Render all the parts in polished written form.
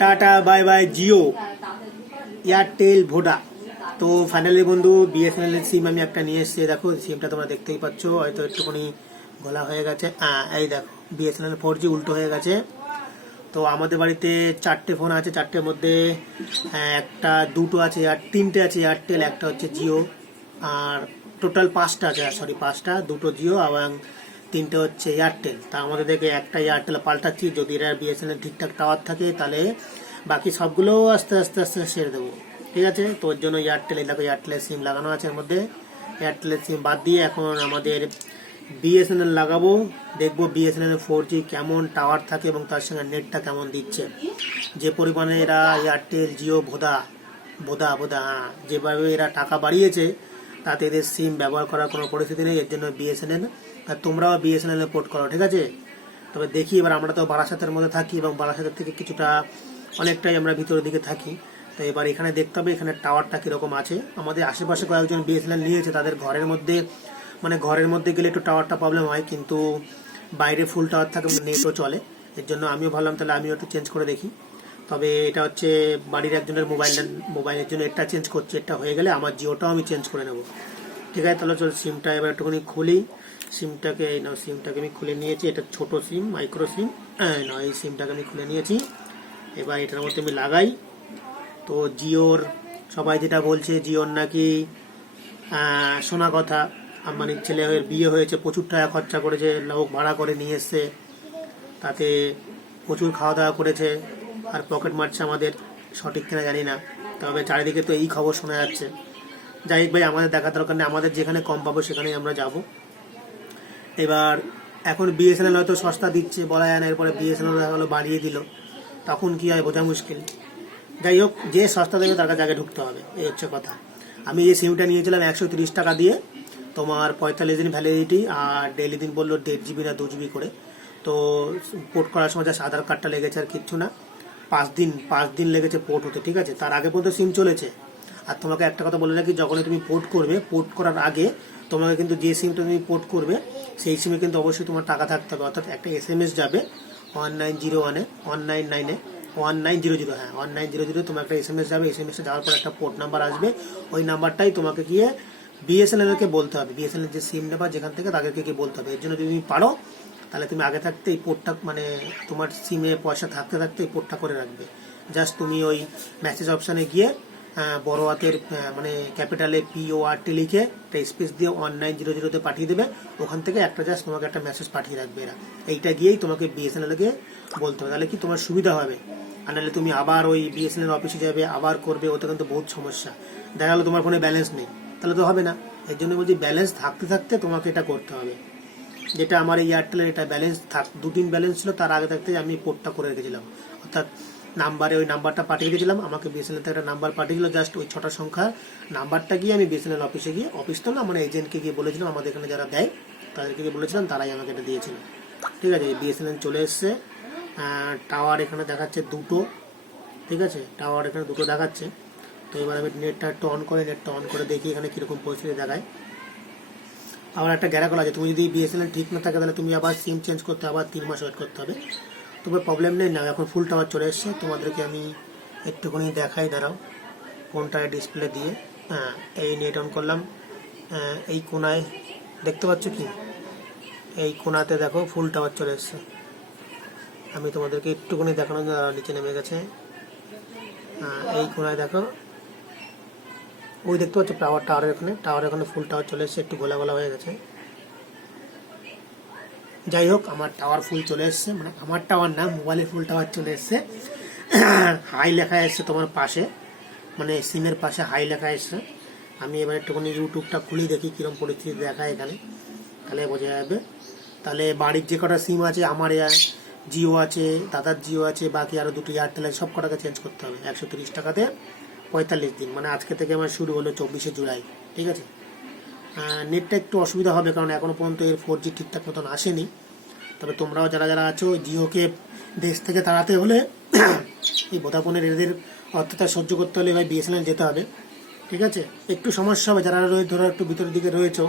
Tata bye bye Jio, Airtel, Voda. তো finally বন্ধু BSNL এর সিম আমি একটা নিয়ে এসেছি। দেখো সিমটা তোমরা দেখতেই পাচ্ছ, হয়তো একটুখানি গলা হয়ে গেছে। এই দেখো বিএসএনএল 4G উল্টো হয়ে গেছে। তো আমাদের বাড়িতে 4টে ফোন আছে, 4টের মধ্যে একটা দুটো আছে আর 3টে আছে এয়ারটেল, একটা হচ্ছে জিও, আর টোটাল 5টা আছে, সরি 5টা, দুটো জিও এবং 3টে হচ্ছে এয়ারটেল। তার মধ্যে থেকে একটা এয়ারটেল পাল্টাচ্ছি, যদি এরা বিএসএনএল ঠিকঠাক টাওয়ার থাকে তাহলে বাকি সবগুলোও আস্তে আস্তে আস্তে সেরে দেবো, ঠিক আছে। তো ওর জন্য এয়ারটেল, এই দেখো এয়ারটেলের সিম লাগানো আছে এর মধ্যে। এয়ারটেলের সিম বাদ দিয়ে এখন আমাদের বিএসএনএল লাগাবো, দেখবো বিএসএনএল 4G কেমন টাওয়ার থাকে এবং তার সঙ্গে নেটটা কেমন দিচ্ছে। যে পরিমাণে এরা Airtel, Jio, Voda Voda Voda হ্যাঁ, যেভাবে এরা টাকা বাড়িয়েছে তাতে এদের সিম ব্যবহার করার কোনো পরিস্থিতি নেই। এর জন্য বিএসএনএল, আর তোমরাও বিএসএনএল এ পোর্ট করো, ঠিক আছে। তবে দেখি এবার, আমরা তো বারাসাতের মধ্যে থাকি এবং বারাসাতের থেকে কিছুটা অনেকটাই আমরা ভিতরের দিকে থাকি। তো এবার এখানে দেখতে হবে এখানে টাওয়ারটা কীরকম আছে। আমাদের আশেপাশে কয়েকজন বিএসএনএল নিয়েছে, তাদের ঘরের মধ্যে, মানে ঘরের মধ্যে গেলে একটু টাওয়ারটা প্রবলেম হয়, কিন্তু বাইরে ফুল টাওয়ার থাকে, নেটও চলে। এর জন্য আমিও ভাবলাম তাহলে আমিও একটু চেঞ্জ করে দেখি। তবে এটা হচ্ছে বাড়ির একজনের মোবাইলের জন্য এটা চেঞ্জ করছি, এটা হয়ে গেলে আমার জিওটাও আমি চেঞ্জ করে নেব, ঠিক আছে। তাহলে চল সিমটা এবার একটুখানি খুলি। সিমটাকে আমি খুলে নিয়েছি, এটা ছোট সিম, মাইক্রো সিম এই সিমটাকে আমি খুলে নিয়েছি। এবার এটার মধ্যে আমি লাগাই। তো জিওর সবাই যেটা বলছে, জিওর নাকি শোনা কথা, মানে ছেলের বিয়ে হয়েছে, প্রচুর টাকা খরচা করেছে, লোক ভাড়া করে নিয়ে এসছে, তাতে প্রচুর খাওয়া দাওয়া করেছে আর পকেট মারছে আমাদের। সঠিক কিনা জানি না, তবে চারিদিকে তো এই খবর শোনা যাচ্ছে। যাই হোক ভাই, আমাদের দেখার দরকার নেই, আমাদের যেখানে কম পাবো সেখানেই আমরা যাব। এবার এখন বিএসএনএল হয়তো সস্তা দিচ্ছে বলা যায় না, এরপরে বিএসএনএল হলো বাড়িয়ে দিল, তখন কি হয় বোঝা মুশকিল। যাই হোক, যে সস্তা দেবে তার জায়গায় ঢুকতে হবে, এই হচ্ছে কথা। আমি এই সিমটা নিয়েছিলাম 130 টাকা দিয়ে, তোমার 45 দিন ভ্যালিডিটি, আর ডেইলি দিন বললো 1.5 GB না 2 GB করে। তো পোর্ট করার সময় যা আধার কার্ডটা লেগেছে আর কিচ্ছু না, 5 দিন লেগেছে পোর্ট হতে, ঠিক আছে। তার আগে পর্যন্ত সিম চলেছে। আর তোমাকে একটা কথা বলে রাখি, যখনই তুমি পোর্ট করবে, পোর্ট করার আগে তোমাকে কিন্তু যে সিমটা তুমি পোর্ট করবে সেই সিমে কিন্তু অবশ্যই তোমার টাকা থাকতে হবে। অর্থাৎ একটা SMS যাবে 1901-এ 199-এ 1900, হ্যাঁ 1900 তোমার একটা SMS যাবে। SMS যাওয়ার পর একটা পোর্ট নাম্বার আসবে, ওই নাম্বারটাই তোমাকে গিয়ে বিএসএনএলকে বলতে হবে। বিএসএনএল যে সিম নেবা যেখান থেকে তাদেরকে গিয়ে বলতে হবে। এর জন্য যদি তুমি পারো তাহলে তুমি আগে থাকতে এই পোর্টটা, মানে তোমার সিমে পয়সা থাকতে থাকতে এই পোর্টটা করে রাখবে। জাস্ট তুমি ওই মেসেজ অপশানে গিয়ে বড় হাতের মানে ক্যাপিটালে PORT লিখে একটা স্পেস দিয়ে 1900-তে পাঠিয়ে দেবে। ওখান থেকে একটা জাস্ট তোমাকে একটা মেসেজ পাঠিয়ে রাখবে এরা। এইটা গিয়েই তোমাকে বিএসএনএলকে বলতে হবে, তাহলে কি তোমার সুবিধা হবে। আর নাহলে তুমি আবার ওই বিএসএনএল অফিসে যাবে, আবার করবে, ওতে কিন্তু বহুত সমস্যা। দেখা গেলো তোমার ফোনে ব্যালেন্স নেই, তাহলে তো হবে না। এর জন্য বলছি ব্যালেন্স থাকতে থাকতে তোমাকে এটা করতে হবে। যেটা আমার এই এয়ারটেলের, এটা ব্যালেন্স 2 দিন ব্যালেন্স ছিল, তার আগে থাকতে আমি পোর্টটা করে রেখেছিলাম। অর্থাৎ নাম্বারে ওই নাম্বারটা পাঠিয়ে দিয়েছিলাম, আমাকে বিএসএনএল থেকে একটা নাম্বার পাঠিয়েছিল, জাস্ট ওই 6টা সংখ্যা নাম্বারটা গিয়ে আমি বিএসএনএল অফিসে গিয়ে, অফিস তো না মানে এজেন্টকে গিয়ে বলেছিলাম, আমাদের এখানে যারা দেয় তাদেরকে গিয়ে বলেছিলাম, তারাই আমাকে এটা দিয়েছিল, ঠিক আছে। বিএসএনএল চলে এসছে। টাওয়ার এখানে দেখাচ্ছে 2টো, ঠিক আছে, টাওয়ার এখানে 2টো দেখাচ্ছে। তো এবার আমি নেটটা একটু অন করে দেখি এখানে কীরকম পরিস্থিতি দেখায়। আবার একটা গ্যারাকল আছে, তুমি যদি বিএসএনএল ঠিক না থাকে তাহলে তুমি আবার সিম চেঞ্জ করতে আবার 3 মাস ওয়েট করতে হবে। তবে প্রবলেম নেই না, এখন ফুল টাওয়ার চলে এসছে। তোমাদেরকে আমি একটুখানি দেখাই, দাঁড়াও কোনটায় ডিসপ্লে দিয়ে। এই নেট অন করলাম, এই কোনায় দেখতে পাচ্ছ কি, এই কোনাতে দেখো ফুল টাওয়ার চলে এসছে। আমি তোমাদেরকে একটুখানি দেখানো, নিচে নেমে গেছে। এই কোনায় দেখো, ওই দেখতে পাচ্ছ টাওয়ার এখানে ফুল টাওয়ার চলে এসছে, একটু গোলা হয়ে গেছে। যাই হোক, আমার টাওয়ার ফুল চলে এসছে, মানে আমার টাওয়ার না, মোবাইলের ফুল টাওয়ার চলে এসছে। হাই লেখা এসছে তোমার পাশে, মানে সিমের পাশে হাই লেখা এসছে। আমি এবার একটুখানি ইউটিউবটা খুলি দেখি কীরকম পরিস্থিতি দেখায় এখানে, তাহলে বোঝা যাবে। তাহলে বাড়ির যে কটা সিম আছে, আমার জিও আছে, দাদার জিও আছে, বাকি আরও 2টো এয়ারটেল আছে, সব কটাকে চেঞ্জ করতে হবে 130 টাকাতে 45 দিন, মানে আজকে থেকে আমার শুরু হলো 24শে জুলাই, ঠিক আছে। নেটটা একটু অসুবিধা হবে কারণ এখনও পর্যন্ত এর 4G ঠিকঠাক মতন আসেনি। তবে তোমরাও যারা যারা আছো, জিওকে দেশ থেকে তাড়াতে হলে এই ভোদাফোনের এদের অত্যাচার সহ্য করতে হলে ভাই বিএসএনএল যেতে হবে, ঠিক আছে। একটু সমস্যা হবে, যারা ধরো একটু ভিতরের দিকে রয়েছে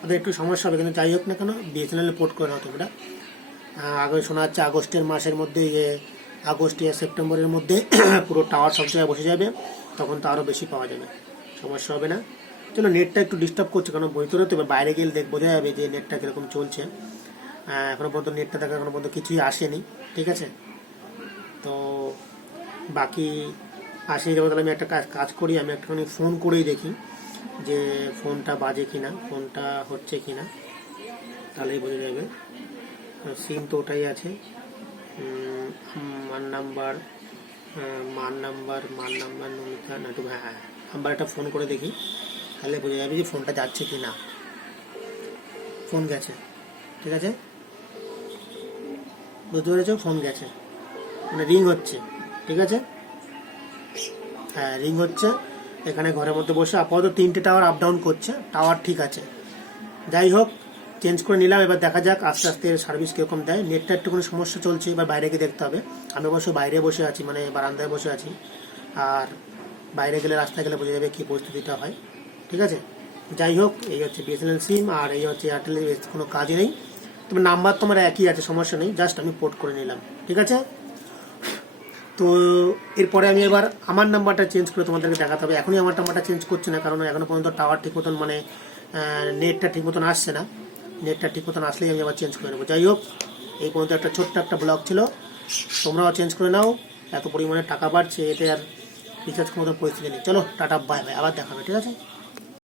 তাদের একটু সমস্যা হবে, কিন্তু যাই হোক না কেন বিএসএনএল পোর্ট করে নাও তোমরা। আগে শোনা যাচ্ছে আগস্টের মাসের মধ্যে আগস্ট ইয়া সেপ্টেম্বরের মধ্যে পুরো টাওয়ার সব জায়গায় বসে যাবে, তখন তো আরও বেশি পাওয়া যাবে, সমস্যা হবে না। চলো, নেটটা একটু ডিস্টার্ব করছে কারণ ভিতরে তো, এবার বাইরে গেলে বোঝা যাবে যে নেটটা কীরকম চলছে। এখনো পর্যন্ত নেটটা দেখা এখনো পর্যন্ত কিছুই আসেনি, ঠিক আছে। তো বাকি আসেনি যাবো, তাহলে আমি একটা কাজ করি, আমি একটুখানি ফোন করেই দেখি যে ফোনটা বাজে কিনা, ফোনটা হচ্ছে কিনা, তাহলেই বোঝা যাবে। সিম তো ওটাই আছে, মান নাম্বার নমিতা নাটু, হ্যাঁ নাম্বার একটা ফোন করে দেখি, তাহলে বোঝা যাবে যে ফোনটা যাচ্ছে কি না। ফোন গেছে, ঠিক আছে, বুঝতে পেরেছো, ফোন গেছে, মানে রিং হচ্ছে, ঠিক আছে, হ্যাঁ রিং হচ্ছে। এখানে ঘরের মধ্যে বসে আপাতত 3টে টাওয়ার আপ ডাউন করছে, টাওয়ার ঠিক আছে। যাই হোক, চেঞ্জ করে নিলাম, এবার দেখা যাক আস্তে আস্তে সার্ভিস কীরকম দেয়। নেটটা একটুখানি সমস্যা চলছে, এবার বাইরে গিয়ে দেখতে হবে। আমি অবশ্য বাইরে বসে আছি, মানে বারান্দায় বসে আছি, আর বাইরে গেলে রাস্তায় গেলে বোঝা যাবে কী পরিস্থিতিটা হয়, ঠিক আছে। যাই হোক, এই হচ্ছে বিএসএনএল সিম, আর এই হচ্ছে এয়ারটেলের, কোনো কাজই নেই, তবে নাম্বার তোমার একই আছে, সমস্যা নেই, জাস্ট আমি পোর্ট করে নিলাম, ঠিক আছে। তো এরপরে আমি এবার আমার নাম্বারটা চেঞ্জ করে তোমাদেরকে দেখাতে হবে। এখনই আমার নাম্বারটা চেঞ্জ করছে না, কারণ এখনো পর্যন্ত টাওয়ার ঠিক মতন, মানে নেটটা ঠিক মতন আসছে না। নেটটা ঠিক মতন আসলেই আমি আবার চেঞ্জ করে নেবো। যাই হোক, এই পর্যন্ত একটা ছোট্ট একটা ব্লগ ছিল, তোমরাও চেঞ্জ করে নাও। এত পরিমাণে টাকা বাড়ছে, এতে আর রিচার্জ মতন পরিস্থিতি নেই। চলো টাটা, বাই বাই, আবার দেখা হবে, ঠিক আছে।